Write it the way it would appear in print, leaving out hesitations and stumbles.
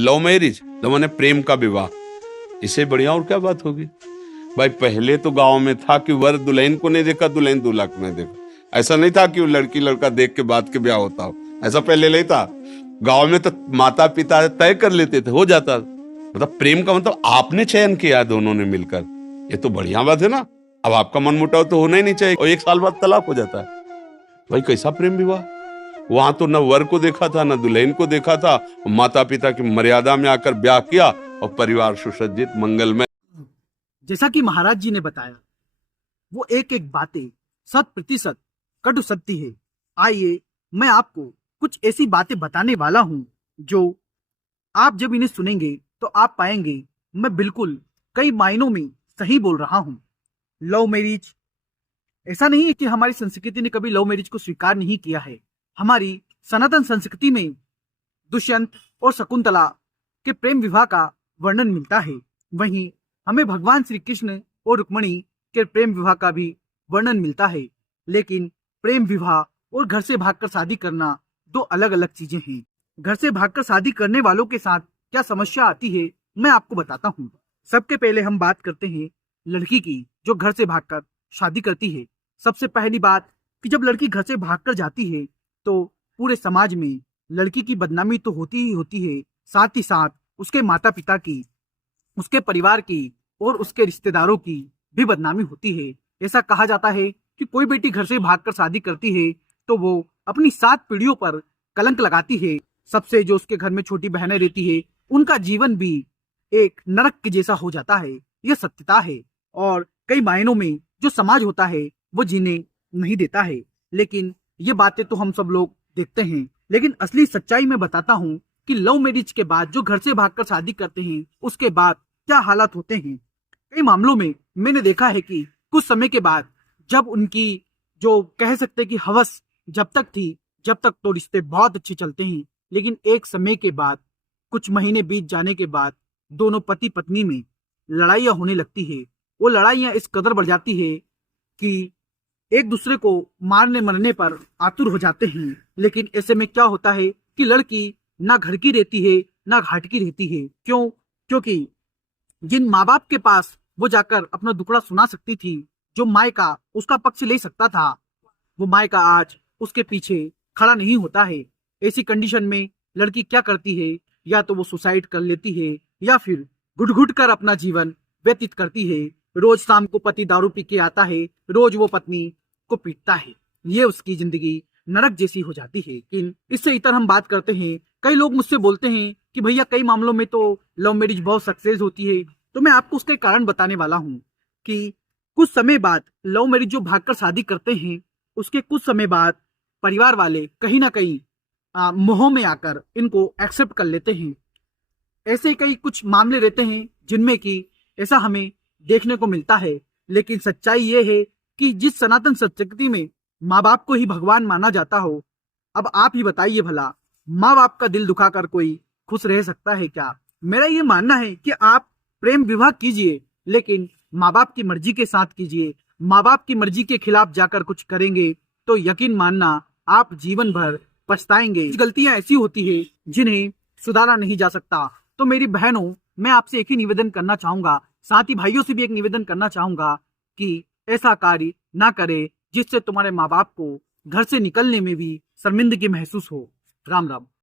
Love marriage तो मैंने प्रेम का विवाह, इससे बढ़िया और क्या बात होगी। भाई पहले तो गांव में था कि वर दुल्हन को नहीं देखा, दुल्हन दूल्हा को नहीं देखा। ऐसा नहीं था कि वो लड़की लड़का देख के बाद के ब्याह होता हो, ऐसा पहले नहीं था। गांव में तो माता पिता तय कर लेते थे, हो जाता। मतलब प्रेम का मतलब आपने चयन किया दोनों ने मिलकर, ये तो बढ़िया बात है ना। अब आपका मन मुटाव तो होना ही नहीं चाहिए और 1 साल बाद तलाक हो जाता है। भाई कैसा प्रेम विवाह। वहां तो न वर को देखा था न दुल्हन को देखा था, माता पिता की मर्यादा में आकर ब्याह किया और परिवार सुसज्जित मंगलमय। जैसा कि महाराज जी ने बताया, वो एक एक बातें 100% कटु सत्य है। आइए मैं आपको कुछ ऐसी बातें बताने वाला हूं जो आप जब इन्हें सुनेंगे तो आप पाएंगे मैं बिल्कुल कई मायनों में सही बोल रहा हूं। लव मैरिज, ऐसा नहीं है कि हमारी संस्कृति ने कभी लव मैरिज को स्वीकार नहीं किया है। हमारी सनातन संस्कृति में दुष्यंत और शकुंतला के प्रेम विवाह का वर्णन मिलता है। वहीं हमें भगवान श्री कृष्ण और रुक्मणी के प्रेम विवाह का भी वर्णन मिलता है। लेकिन प्रेम विवाह और घर से भागकर शादी करना दो अलग अलग चीजें हैं। घर से भागकर शादी करने वालों के साथ क्या समस्या आती है मैं आपको बताता हूँ। सबके पहले हम बात करते हैं लड़की की जो घर से भागकर शादी करती है। सबसे पहली बात कि जब लड़की घर से भागकर जाती है तो पूरे समाज में लड़की की बदनामी तो होती ही होती है, साथ ही साथ उसके माता पिता की, उसके परिवार की और उसके रिश्तेदारों की भी बदनामी होती है। ऐसा कहा जाता है कि कोई बेटी घर से भागकर शादी करती है तो वो अपनी 7 पीढ़ियों पर कलंक लगाती है। सबसे जो उसके घर में छोटी बहनें रहती है उनका जीवन भी एक नरक के जैसा हो जाता है। यह सत्यता है और कई मायनों में जो समाज होता है वो जीने नहीं देता है। लेकिन ये बातें तो हम सब लोग देखते हैं, लेकिन असली सच्चाई में बताता हूँ कि लव मैरिज के बाद जो घर से भागकर शादी करते हैं उसके बाद क्या हालात होते हैं। कई मामलों में मैंने देखा है कि कुछ समय के बाद जब उनकी जो कह सकते कि हवस जब तक थी, जब तक तो रिश्ते बहुत अच्छे चलते हैं, लेकिन एक समय के बाद, कुछ महीने बीत जाने के बाद दोनों पति पत्नी में लड़ाइयाँ होने लगती है। वो लड़ाइयाँ इस कदर बढ़ जाती है कि एक दूसरे को मारने मरने पर आतुर हो जाते हैं। लेकिन ऐसे में क्या होता है कि लड़की ना घर की रहती है ना घाट की रहती है। क्यों? क्योंकि जिन माँ बाप के पास वो जाकर अपना दुखड़ा सुना सकती थी, जो मायका उसका पक्ष ले सकता था, वो मायका आज उसके पीछे खड़ा नहीं होता है। ऐसी कंडीशन में लड़की क्या करती है, या तो वो सुसाइड कर लेती है या फिर घुट घुट कर अपना जीवन व्यतीत करती है। रोज शाम को पति दारू पी के आता है, रोज वो पत्नी को पीटता है। ये उसकी जिंदगी नरक जैसी हो जाती है। लेकिन इससे इतर हम बात करते हैं, कई लोग मुझसे बोलते हैं कि भैया कई मामलों में तो लव मैरिज बहुत सक्सेस होती है। तो मैं आपको उसके कारण बताने वाला हूँ कि कुछ समय बाद लव मैरिज जो भागकर शादी करते हैं उसके कुछ समय बाद परिवार वाले कहीं ना कहीं मोह में आकर इनको एक्सेप्ट कर लेते हैं। ऐसे कई कुछ मामले रहते हैं जिनमें कि ऐसा हमें देखने को मिलता है। लेकिन सच्चाई ये है कि जिस सनातन संस्कृति में माँ बाप को ही भगवान माना जाता हो, अब आप ही बताइए भला माँ बाप का दिल दुखाकर कोई खुश रह सकता है क्या? मेरा ये मानना है कि आप प्रेम विवाह कीजिए, लेकिन माँ बाप की मर्जी के साथ कीजिए। माँ बाप की मर्जी के खिलाफ जाकर कुछ करेंगे तो यकीन मानना आप जीवन भर पछताएंगे। गलतियां ऐसी होती है जिन्हें सुधारा नहीं जा सकता। तो मेरी बहनों, मैं आपसे एक ही निवेदन करना चाहूंगा, साथ ही भाइयों से भी एक निवेदन करना चाहूंगा कि ऐसा कार्य ना करे जिससे तुम्हारे माँ बाप को घर से निकलने में भी शर्मिंदगी महसूस हो। राम राम।